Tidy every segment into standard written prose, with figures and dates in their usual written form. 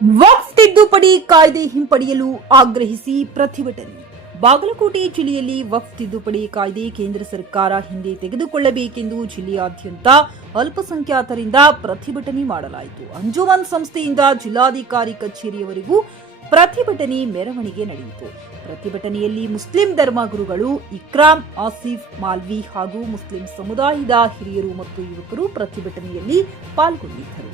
ವಕ್ಫ್ ತಿದ್ದುಪಡಿ ಕಾಯ್ದೆ ಹಿಂಪಡೆಯಲು ಆಗ್ರಹಿಸಿ ಪ್ರತಿಭಟನೆ. ಬಾಗಲಕೋಟೆ ಜಿಲ್ಲೆಯಲ್ಲಿ ವಕ್ಫ್ ತಿದ್ದುಪಡಿ ಕಾಯ್ದೆ ಕೇಂದ್ರ ಸರ್ಕಾರ ಹಿಂದೆ ತೆಗೆದುಕೊಳ್ಳಬೇಕೆಂದು ಜಿಲ್ಲೆಯಾದ್ಯಂತ ಅಲ್ಪಸಂಖ್ಯಾತರಿಂದ ಪ್ರತಿಭಟನೆ ಮಾಡಲಾಯಿತು. ಅಂಜುಮನ್ ಸಂಸ್ಥೆಯಿಂದ ಜಿಲ್ಲಾಧಿಕಾರಿ ಕಚೇರಿಯವರೆಗೂ ಪ್ರತಿಭಟನೆ ಮೆರವಣಿಗೆ ನಡೆಯಿತು. ಪ್ರತಿಭಟನೆಯಲ್ಲಿ ಮುಸ್ಲಿಂ ಧರ್ಮಗುರುಗಳು ಇಕ್ರಾಮ್, ಆಸಿಫ್ ಮಾಲ್ವಿ ಹಾಗೂ ಮುಸ್ಲಿಂ ಸಮುದಾಯದ ಹಿರಿಯರು ಮತ್ತು ಯುವಕರು ಪ್ರತಿಭಟನೆಯಲ್ಲಿ ಪಾಲ್ಗೊಂಡಿದ್ದರು.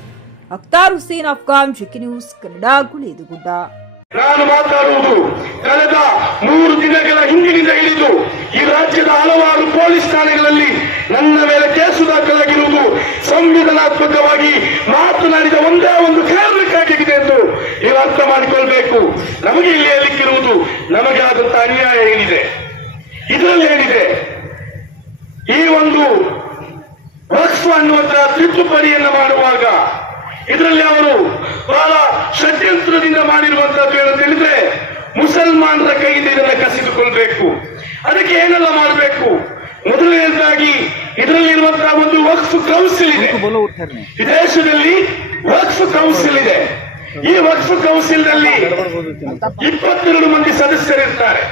Akhtar Hussain Afghan, GK news Kannada, Guledagudda. ನಾನು ಮಾತಾಡುವುದು ಕಳೆದ 3 ದಿನಗಳ ಹಿಂದಿನಿಂದ ಹಿಡಿದು ಈ ರಾಜ್ಯದ ಹಲವಾರು ಪೊಲೀಸ್ ಠಾಣೆಗಳಲ್ಲಿ ನನ್ನ ಮೇಲೆ ಕೇಸು ದಾಖಲಾಗಿರುವುದು ಸಂವಿಧಾನಾತ್ಮಕವಾಗಿ ಮಾತನಾಡಿದ ಒಂದೇ ಒಂದು ಕಾರಣಕ್ಕಾಗಿದೆ ಎಂದು ನೀವು ಅರ್ಥ ಮಾಡಿಕೊಳ್ಬೇಕು. ನಮಗೆ ಇಲ್ಲಿ ಹೇಳಲಿಕ್ಕಿರುವುದು ನಮಗೆ ಆದಂತಹ ಅನ್ಯಾಯ ಏನಿದೆ, ಇದರಲ್ಲಿ ಏನಿದೆ, ಈ ಒಂದು ವಕ್ಫ್ ಅನ್ನುವಂತಹ ತಿದ್ದುಪಡಿಯನ್ನು ಮಾಡುವಾಗ ಇದರಲ್ಲಿ ಅವರು ಬಹಳ ಷಡ್ಯಂತ್ರದಿಂದ ಮಾಡಿರುವಂತದ್ದು ಏನಂತ ಹೇಳಿದ್ರೆ ಮುಸಲ್ಮಾನರ ಕೈಯಿಂದ ಇದನ್ನ ಕಸಿದುಕೊಳ್ಬೇಕು. ಅದಕ್ಕೆ ಏನೆಲ್ಲ ಮಾಡಬೇಕು? ಮೊದಲನೇದಾಗಿ ಇದರಲ್ಲಿರುವಂತಹ ಒಂದು ವಕ್ಫ್ ಕೌನ್ಸಿಲ್ ಇದೆ. ಈ ದೇಶದಲ್ಲಿ ವಕ್ಫ್ ಕೌನ್ಸಿಲ್ ಇದೆ. ಈ ವಕ್ಫ್ ಕೌನ್ಸಿಲ್ ನಲ್ಲಿ 22 ಮಂದಿ ಸದಸ್ಯರಿರ್ತಾರೆ.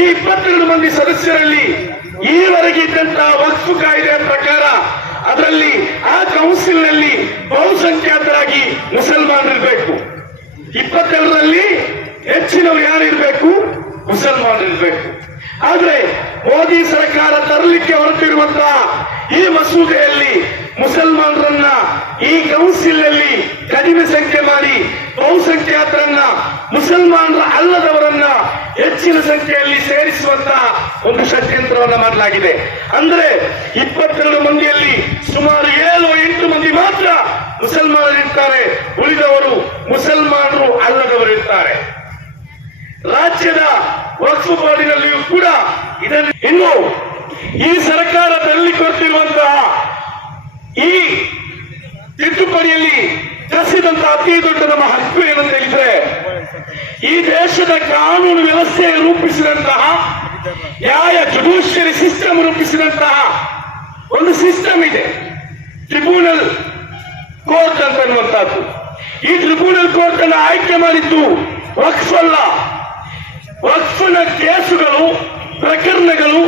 ಈ 22 ಮಂದಿ ಸದಸ್ಯರಲ್ಲಿ ಈವರೆಗೆ ಇದ್ದಂತಹ ವಕ್ಫ್ ಕಾಯ್ದೆಯ ಪ್ರಕಾರ ಅದರಲ್ಲಿ ಆ ಕೌನ್ಸಿಲ್ ನಲ್ಲಿ ಬಹುಸಂಖ್ಯಾತರಾಗಿ ಮುಸಲ್ಮಾನರಿರಬೇಕು. 22ರಲ್ಲಿ ಹೆಚ್ಚಿನವರು ಯಾರಿರಬೇಕು? ಮುಸಲ್ಮಾನರಿರಬೇಕು. ಆದ್ರೆ ಮೋದಿ ಸರ್ಕಾರ ತರಲಿಕ್ಕೆ ಹೊರಟಿರುವಂತಹ ಈ ಮಸೂದೆಯಲ್ಲಿ ಮುಸಲ್ಮಾನರನ್ನ ಈ ಕೌನ್ಸಿಲ್ ನಲ್ಲಿ ಕಡಿಮೆ ಸಂಖ್ಯೆ ಮಾಡಿ ಬಹುಸಂಖ್ಯಾತರನ್ನ, ಮುಸಲ್ಮಾನರ ಅಲ್ಲದವರನ್ನ ಹೆಚ್ಚಿನ ಸಂಖ್ಯೆಯಲ್ಲಿ ಸೇರಿಸುವಂತಹ ಒಂದು ಷಡ್ಯಂತ್ರವನ್ನು ಮಾಡಲಾಗಿದೆ. ಅಂದ್ರೆ 22 ಮಂದಿಯಲ್ಲಿ ಸುಮಾರು 7-8 ಮಂದಿ ಮಾತ್ರ ಮುಸಲ್ಮಾನರಿರ್ತಾರೆ, ಉಳಿದವರು ಮುಸಲ್ಮಾನರು ಅಲ್ಲದವರಿರ್ತಾರೆ. ರಾಜ್ಯದ ವಕ್ಫ್ ಬೋರ್ಡಿನಲ್ಲಿಯೂ ಕೂಡ ಇದನ್ನು ಇನ್ನು ಈ ಸರ್ಕಾರ ತರಲಿಕೊಡ್ತಿರುವಂತಹ ಈ ತಿದ್ದುಪಡಿಯಲ್ಲಿ ಕಸಿದಂತಹ ಅತಿ ದೊಡ್ಡ ನಮ್ಮ ಹಕ್ಕು ಏನಂತ ಹೇಳಿದ್ರೆ, ಈ ದೇಶದ ಕಾನೂನು ವ್ಯವಸ್ಥೆ ರೂಪಿಸಿದಂತಹ ನ್ಯಾಯ ಜುಡಿಷಿಯರಿ ಸಿಸ್ಟಮ್ ರೂಪಿಸಿದಂತಹ ಒಂದು ಸಿಸ್ಟಮ್ ಇದೆ, ಟ್ರಿಬ್ಯುನಲ್ ಕೋರ್ಟ್ ಅಂತ ಅನ್ನುವಂತಹದ್ದು. ಈ ಟ್ರಿಬ್ಯುನಲ್ ಕೋರ್ಟ್ ಅನ್ನು ಆಯ್ಕೆ ಮಾಡಿದ್ದು ವಕ್ಫ್ ಅಲ್ಲ. ವಕ್ಫ್ನ ಕೇಸುಗಳು, ಪ್ರಕರಣಗಳು.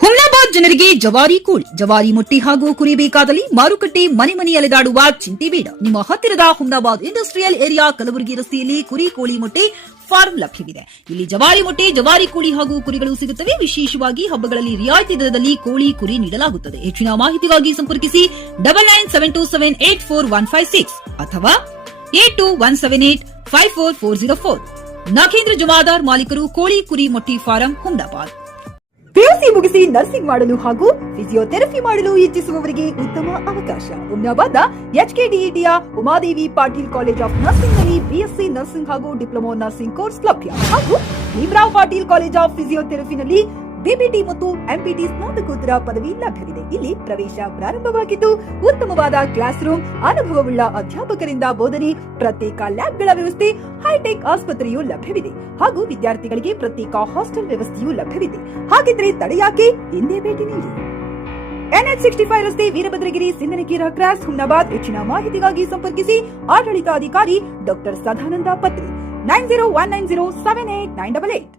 ಹುಮ್ನಾಬಾದ್ ಜನರಿಗೆ ಜವಾರಿ ಕೋಳಿ, ಜವಾರಿ ಮೊಟ್ಟೆ ಹಾಗೂ ಕುರಿ ಬೇಕಾದಲ್ಲಿ ಮಾರುಕಟ್ಟೆ ಮನೆ ಅಲೆದಾಡುವ ಚಿಂತೆ ಬೇಡ. ನಿಮ್ಮ ಹತ್ತಿರದ ಹುಮ್ನಾಬಾದ್ ಇಂಡಸ್ಟ್ರಿಯಲ್ ಏರಿಯಾ ಕಲಬುರಗಿ ರಸ್ತೆಯಲ್ಲಿ ಕುರಿ, ಕೋಳಿ, ಮೊಟ್ಟೆ ಫಾರ್ಮ್ ಲಭ್ಯವಿದೆ. ಇಲ್ಲಿ ಜವಾರಿ ಮೊಟ್ಟೆ, ಜವಾರಿ ಕೋಳಿ ಹಾಗೂ ಕುರಿಗಳು ಸಿಗುತ್ತವೆ. ವಿಶೇಷವಾಗಿ ಹಬ್ಬಗಳಲ್ಲಿ ರಿಯಾಯಿತಿ ದರದಲ್ಲಿ ಕೋಳಿ, ಕುರಿ ನೀಡಲಾಗುತ್ತದೆ. ಹೆಚ್ಚಿನ ಮಾಹಿತಿಗಾಗಿ ಸಂಪರ್ಕಿಸಿ 9972784156 ಅಥವಾ 8217854404. ನಾಗೇಂದ್ರ ಜಮಾದಾರ್, ಮಾಲೀಕರು, ಕೋಳಿ, ಕುರಿ, ಮೊಟ್ಟೆ ಫಾರಂ, ಹುಮ್ನಾಬಾದ್. ಪಿಯುಸಿ ಮುಗಿಸಿ ನರ್ಸಿಂಗ್ ಮಾಡಲು ಹಾಗೂ ಫಿಸಿಯೋಥೆರಪಿ ಮಾಡಲು ಇಚ್ಛಿಸುವವರಿಗೆ ಉತ್ತಮ ಅವಕಾಶ. ಹುಮ್ನಾಬಾದ್ನ ಎಚ್ಕೆಡಿಇಟಿಯ Umadevi Patil college of nursing ನಲ್ಲಿ ಬಿಎಸ್ಸಿ ನರ್ಸಿಂಗ್ ಹಾಗೂ ಡಿಪ್ಲೊಮಾ ನರ್ಸಿಂಗ್ ಕೋರ್ಸ್ ಲಭ್ಯ ಹಾಗೂ ಭೀಮರಾವ್ ಪಾಟೀಲ್ ಕಾಲೇಜ್ ಆಫ್ ಫಿಸಿಯೋಥೆರಪಿನಲ್ಲಿ ಬಿಬಿಟಿ ಮತ್ತು ಎಂಪಿಟಿ ಸ್ನಾತಕೋತ್ತರ ಪದವಿ ಲಭ್ಯವಿದೆ. ಇಲ್ಲಿ ಪ್ರವೇಶ ಪ್ರಾರಂಭವಾಗಿದ್ದು ಉತ್ತಮವಾದ ಕ್ಲಾಸ್ ರೂಮ್, ಅನುಭವವುಳ್ಳ ಅಧ್ಯಾಪಕರಿಂದ ಬೋಧನೆ, ಪ್ರತ್ಯೇಕ ಲ್ಯಾಬ್ಗಳ ವ್ಯವಸ್ಥೆ, ಹೈಟೆಕ್ ಆಸ್ಪತ್ರೆಯೂ ಲಭ್ಯವಿದೆ ಹಾಗೂ ವಿದ್ಯಾರ್ಥಿಗಳಿಗೆ ಪ್ರತ್ಯೇಕ ಹಾಸ್ಟೆಲ್ ವ್ಯವಸ್ಥೆಯೂ ಲಭ್ಯವಿದೆ. ಹಾಗಿದ್ರೆ ತಡೆಯಾಕೆ? ಹಿಂದೆ ಭೇಟಿ ನೀಡಿ. NH65 ರಸ್ತೆ, ವೀರಭದ್ರಗಿರಿ, ಸಿಂದನಕೀರ ಕ್ರಾಸ್, ಹುಮ್ನಾಬಾದ್. ಹೆಚ್ಚಿನ ಮಾಹಿತಿಗಾಗಿ ಸಂಪರ್ಕಿಸಿ ಆಡಳಿತಾಧಿಕಾರಿ ಡಾಕ್ಟರ್ ಸದಾನಂದ ಪತ್ರಿ 9019078988.